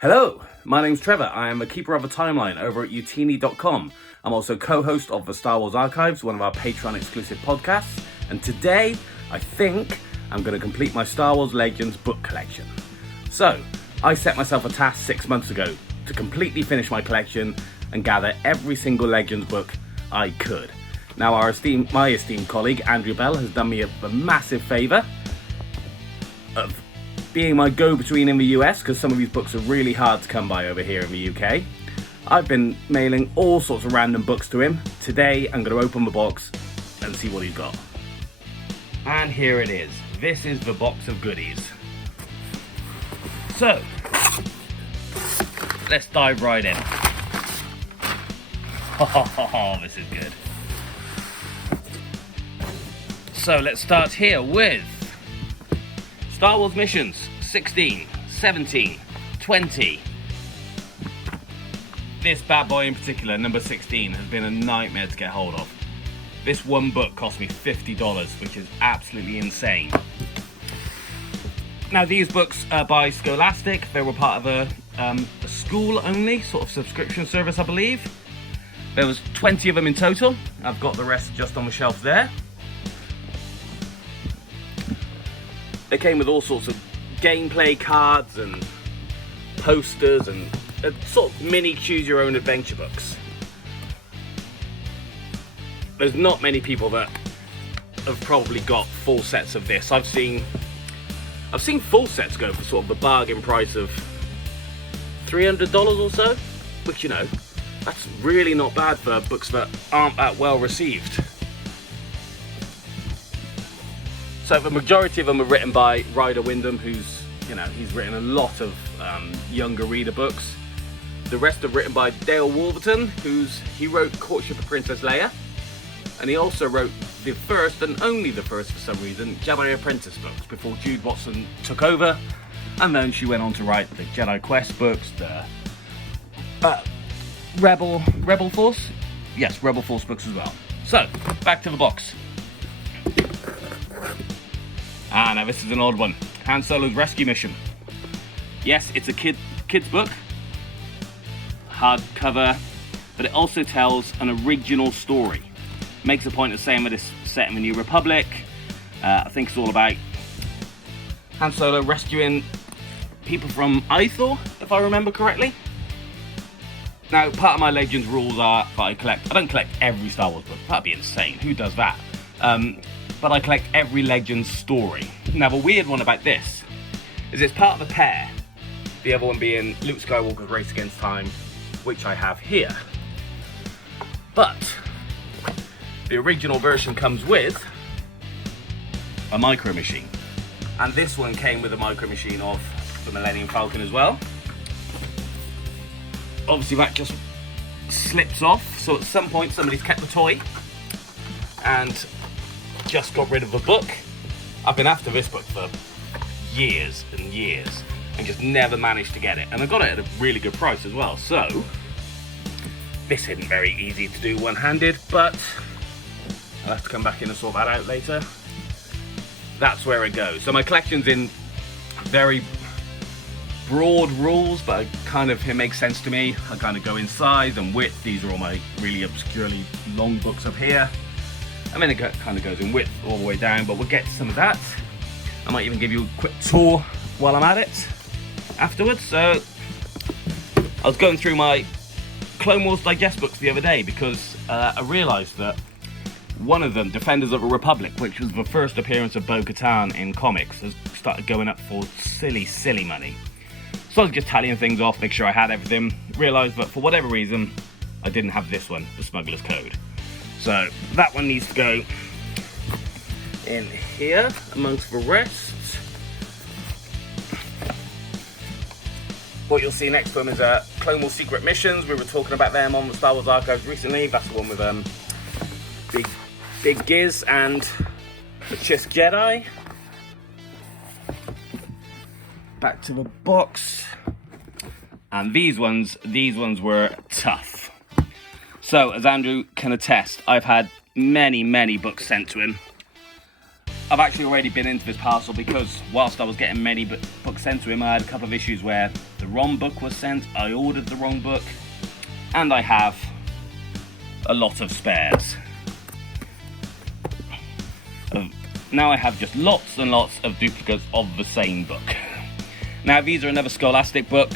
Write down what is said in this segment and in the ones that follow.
Hello, my name's Trevor. I am a keeper of a timeline over at utini.com. I'm also co-host of the Star Wars Archives, one of our Patreon exclusive podcasts. And today, I think I'm going to complete my Star Wars Legends book collection. So, I set myself a task 6 months ago to completely finish my collection and gather every single Legends book I could. Now, my esteemed colleague, Andrew Bell, has done me a massive favour of being my go-between in the US, because some of these books are really hard to come by over here in the UK. I've been mailing all sorts of random books to him. Today, I'm going to open the box and see what he's got. And here it is. This is the box of goodies. So, let's dive right in. Oh, this is good. So, let's start here with Star Wars Missions 16, 17, 20. This bad boy in particular, number 16, has been a nightmare to get hold of. This one book cost me $50, which is absolutely insane. Now, these books are by Scholastic. They were part of a school-only sort of subscription service, I believe. There was 20 of them in total. I've got the rest just on the shelf there. They came with all sorts of gameplay cards and posters and sort of mini choose-your-own-adventure books. There's not many people that have probably got full sets of this. I've seen full sets go for sort of the bargain price of $300 or so, which, you know, that's really not bad for books that aren't that well received. So the majority of them are written by Ryder Wyndham, who's, you know, he's written a lot of younger reader books. The rest are written by Dale Wolverton, he wrote Courtship of Princess Leia, and he also wrote the first, and only the first for some reason, Jedi Apprentice books before Jude Watson took over, and then she went on to write the Jedi Quest books, the Rebel Force? Yes, Rebel Force books as well. So, back to the box. Now this is an odd one. Han Solo's Rescue Mission. Yes, it's a kid's book, hardcover, but it also tells an original story. Makes a point of saying that it's set in the New Republic. I think it's all about Han Solo rescuing people from Ithor, if I remember correctly. Now, part of my Legends rules are that I don't collect every Star Wars book. That'd be insane. Who does that? But I collect every Legends story. Now, the weird one about this is it's part of a pair. The other one being Luke Skywalker's Race Against Time, which I have here. But the original version comes with a Micro Machine. And this one came with a Micro Machine of the Millennium Falcon as well. Obviously that just slips off, so at some point somebody's kept the toy and just got rid of the book. I've been after this book for years and years and just never managed to get it. And I got it at a really good price as well, so this isn't very easy to do one-handed, but I'll have to come back in and sort that out later. That's where it goes. So my collection's in very broad rules, but it makes sense to me. I kind of go in size and width. These are all my really obscurely long books up here. And then it kind of goes in width all the way down, but we'll get to some of that. I might even give you a quick tour while I'm at it afterwards. So I was going through my Clone Wars Digest books the other day because I realised that one of them, Defenders of the Republic, which was the first appearance of Bo-Katan in comics, has started going up for silly, silly money. So I was just tallying things off, make sure I had everything. Realised that for whatever reason, I didn't have this one, the Smuggler's Code. So that one needs to go in here amongst the rest. What you'll see next to them is Clone Wars Secret Missions. We were talking about them on the Star Wars Archives recently. That's the one with Big Giz and the Chiss Jedi. Back to the box. And these ones were tough. So, as Andrew can attest, I've had many books sent to him. I've actually already been into this parcel because whilst I was getting many books sent to him, I had a couple of issues where the wrong book was sent, I ordered the wrong book, and I have a lot of spares. Now I have just lots and lots of duplicates of the same book. Now these are another Scholastic book.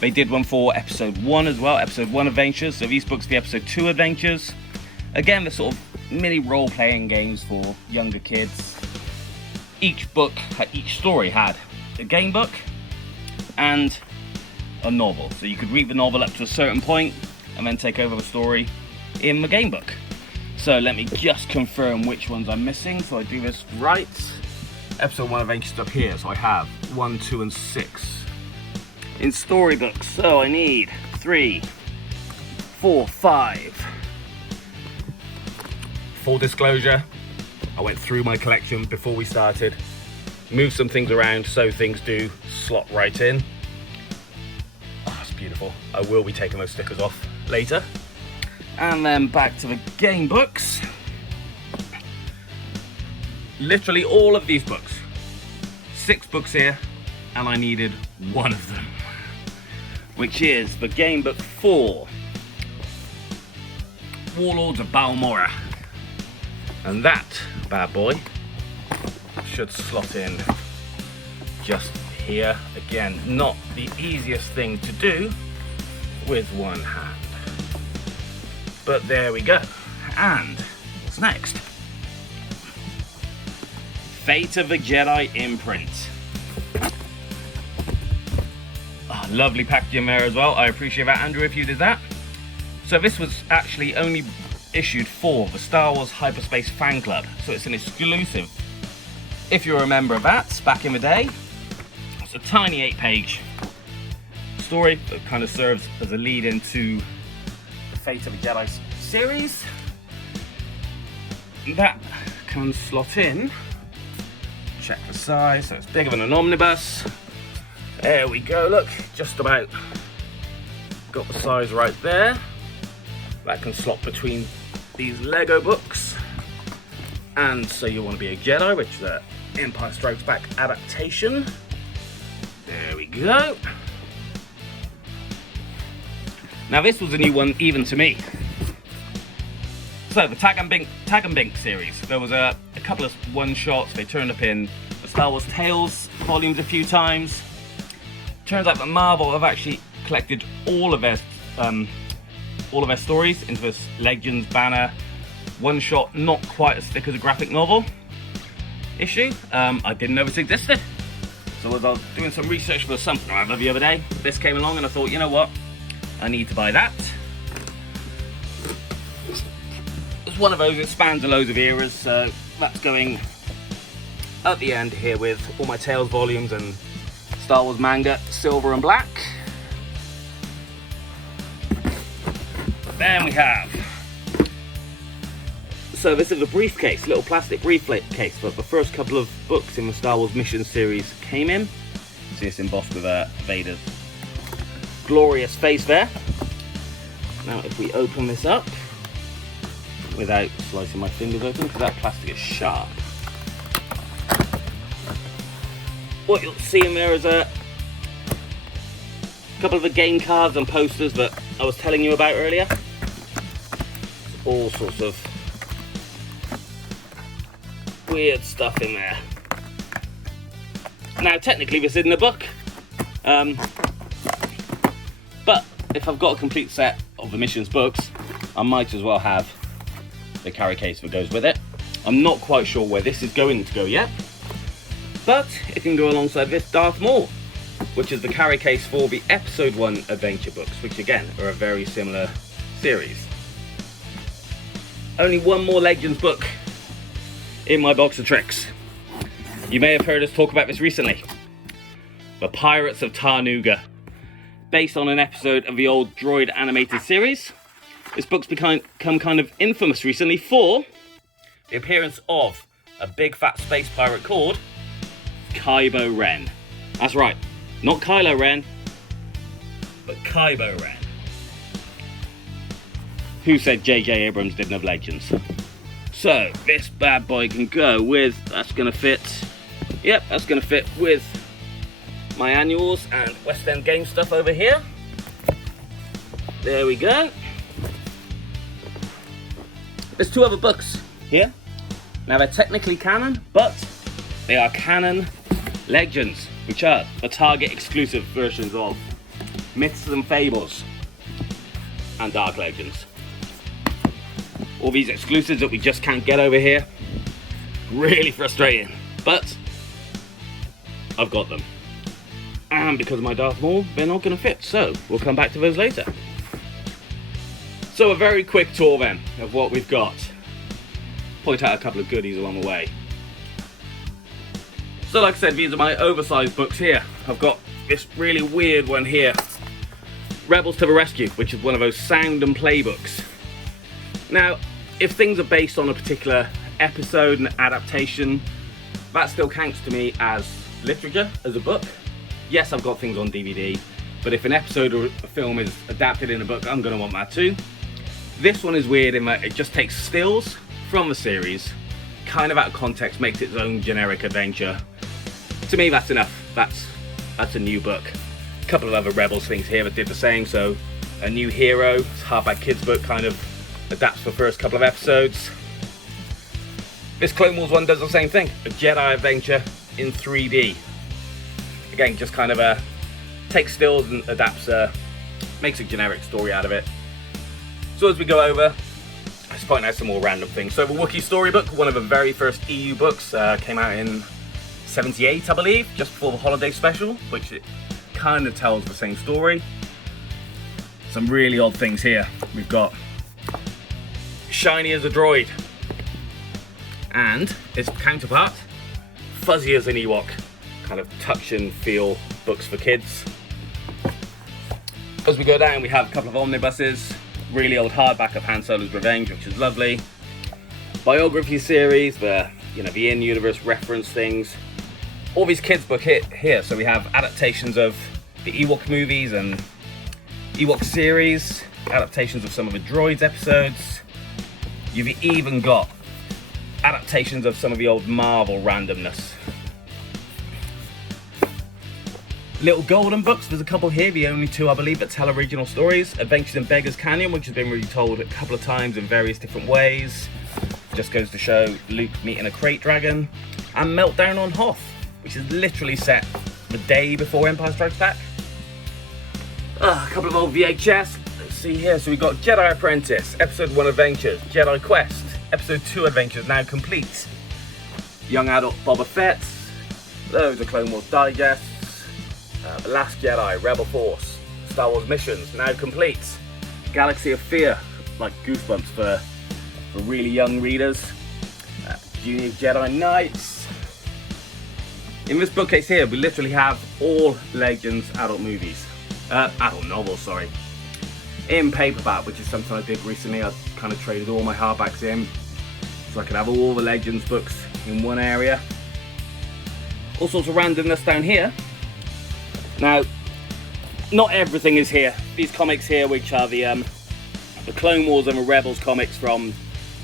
They did one for episode 1 as well, episode 1 adventures. So these books are the episode 2 adventures. Again, they're sort of mini role-playing games for younger kids. Each story had a game book and a novel. So you could read the novel up to a certain point and then take over the story in the game book. So let me just confirm which ones I'm missing so I do this right. Episode 1 adventures up here, so I have 1, 2 and 6 in storybooks. So I need 3, 4, 5. Full disclosure, I went through my collection before we started, moved some things around so things do slot right in. Oh, that's beautiful. I will be taking those stickers off later. And then back to the game books. Literally all of these books. 6 books here, and I needed one of them, which is the game book 4, Warlords of Balmora. And that bad boy should slot in just here. Again, not the easiest thing to do with one hand. But there we go. And what's next? Fate of the Jedi imprint. Oh, lovely packaging there as well. I appreciate that, Andrew, if you did that. So this was actually only issued for the Star Wars Hyperspace Fan Club, so it's an exclusive. If you're a member of that, back in the day, it's a tiny 8-page story that kind of serves as a lead into the Fate of the Jedi series. That can slot in. Check the size, so it's bigger than an omnibus. There we go, look, just about got the size right there. That can slot between these Lego books. And So You Want to Be a Jedi, which is the Empire Strikes Back adaptation. There we go. Now this was a new one even to me. So the Tag and Bink series. There was a couple of one-shots. They turned up in the Star Wars Tales volumes a few times. Turns out that Marvel have actually collected all of their stories into this Legends banner one-shot, not quite as thick as a graphic novel issue. I didn't know this existed. So as I was doing some research for something or other the other day, this came along and I thought, you know what, I need to buy that. It's one of those, it spans a loads of eras, so that's going at the end here with all my Tales volumes and Star Wars manga, silver and black. Then we have, so this is a briefcase, little plastic briefcase that the first couple of books in the Star Wars Mission series came in. See it's embossed with Vader's glorious face there. Now if we open this up, without slicing my fingers open, because that plastic is sharp, what you'll see in there is a couple of the game cards and posters that I was telling you about earlier. All sorts of weird stuff in there. Now technically this isn't a book, but if I've got a complete set of the Missions books, I might as well have the carry case that goes with it. I'm not quite sure where this is going to go yet, but it can go alongside this Darth Maul, which is the carry case for the Episode 1 adventure books, which again are a very similar series. Only one more Legends book in my box of tricks. You may have heard us talk about this recently. The Pirates of Tarnuga. Based on an episode of the old Droid animated series, this book's become kind of infamous recently for the appearance of a big fat space pirate called Kylo Ren. That's right, not Kylo Ren, but Kylo Ren. Who said J.J. Abrams didn't have Legends? So this bad boy can go with, that's gonna fit, yep, that's gonna fit with my annuals and West End game stuff over here. There we go. There's 2 other books here. Now they're technically canon, but they are canon legends, which are the Target exclusive versions of Myths and Fables and Dark Legends. All these exclusives that we just can't get over here. Really frustrating, but I've got them. And because of my Darth Maul, they're not going to fit, so we'll come back to those later. So a very quick tour then of what we've got. Point out a couple of goodies along the way. So like I said, these are my oversized books here. I've got this really weird one here, Rebels to the Rescue, which is one of those sound and play books. Now, if things are based on a particular episode and adaptation, that still counts to me as literature, as a book. Yes, I've got things on DVD, but if an episode or a film is adapted in a book, I'm going to want that too. This one is weird in that it just takes stills from the series, kind of out of context, makes its own generic adventure. To me, that's enough. That's a new book. A couple of other Rebels things here that did the same, so a new hero, hardback kids book, kind of adapts the first couple of episodes. This Clone Wars one does the same thing, a Jedi adventure in 3D. Again, just kind of takes stills and adapts, makes a generic story out of it. So as we go over, let's point out some more random things. So the Wookiee storybook, one of the very first EU books, came out in '78, I believe, just before the holiday special, which it kind of tells the same story. Some really odd things here. We've got shiny as a droid, and its counterpart, fuzzy as an Ewok. Kind of touch and feel books for kids. As we go down, we have a couple of omnibuses, really old hardback of Han Solo's Revenge, which is lovely. Biography series, the in-universe reference things. All these kids book here, so we have adaptations of the Ewok movies and Ewok series, adaptations of some of the Droids episodes. You've even got adaptations of some of the old Marvel randomness. Little golden books, there's a couple here, the only 2 I believe that tell original stories. Adventures in Beggar's Canyon, which has been retold a couple of times in various different ways. Just goes to show Luke meeting a crate dragon. And Meltdown on Hoth, which is literally set the day before Empire Strikes Back. A couple of old VHS, let's see here. So we've got Jedi Apprentice, Episode 1 Adventures, Jedi Quest, Episode 2 Adventures now complete. Young adult Boba Fett, loads of Clone Wars digests. The Last Jedi, Rebel Force, Star Wars Missions, now complete. Galaxy of Fear, like Goosebumps for really young readers. Junior Jedi Knights. In this bookcase here, we literally have all Legends adult movies. Adult novels, sorry. In paperback, which is something I did recently. I kind of traded all my hardbacks in, so I could have all the Legends books in one area. All sorts of randomness down here. Now, not everything is here. These comics here, which are the Clone Wars and the Rebels comics from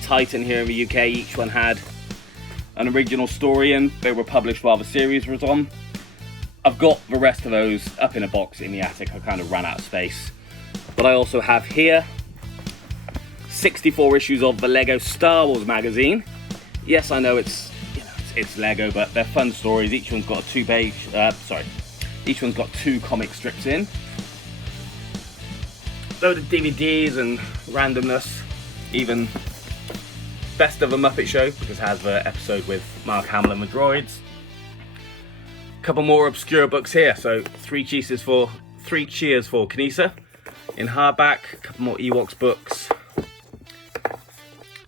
Titan here in the UK, each one had an original story and they were published while the series was on. I've got the rest of those up in a box in the attic. I kind of ran out of space. But I also have here 64 issues of the Lego Star Wars magazine. Yes, I know it's Lego, but they're fun stories. Each one's got a 2-page, each one's got 2 comic strips in. Load of DVDs and randomness. Even Best of the Muppet Show, because it has the episode with Mark Hamill and the droids. A couple more obscure books here. So 3 Cheers for Kneesaa in hardback. A couple more Ewoks books.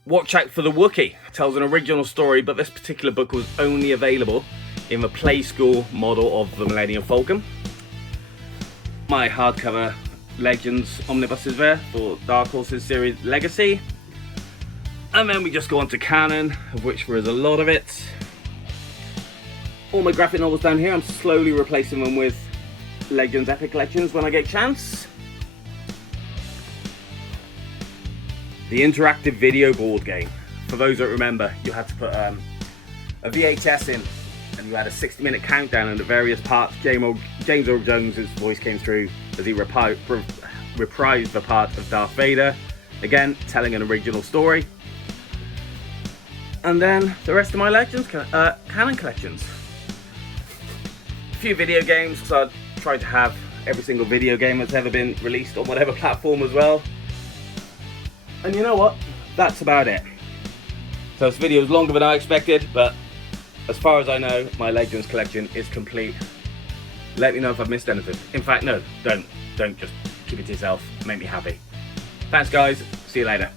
Watch Out for the Wookiee tells an original story, but this particular book was only available in the Play School model of the Millennium Falcon. My hardcover Legends omnibuses there for Dark Horses series Legacy. And then we just go on to canon, of which there is a lot of it. All my graphic novels down here, I'm slowly replacing them with Legends Epic Legends when I get a chance. The interactive video board game, for those that remember, you had to put a VHS in, and you had a 60-minute countdown, and at various parts, James Earl Jones' voice came through as he reprised the part of Darth Vader, again telling an original story. And then the rest of my Legends canon collections. A few video games, because I tried to have every single video game that's ever been released on whatever platform as well. And you know what? That's about it. So this video is longer than I expected, but as far as I know, my Legends collection is complete. Let me know if I've missed anything. In fact, no, don't just keep it to yourself. Make me happy. Thanks guys, see you later.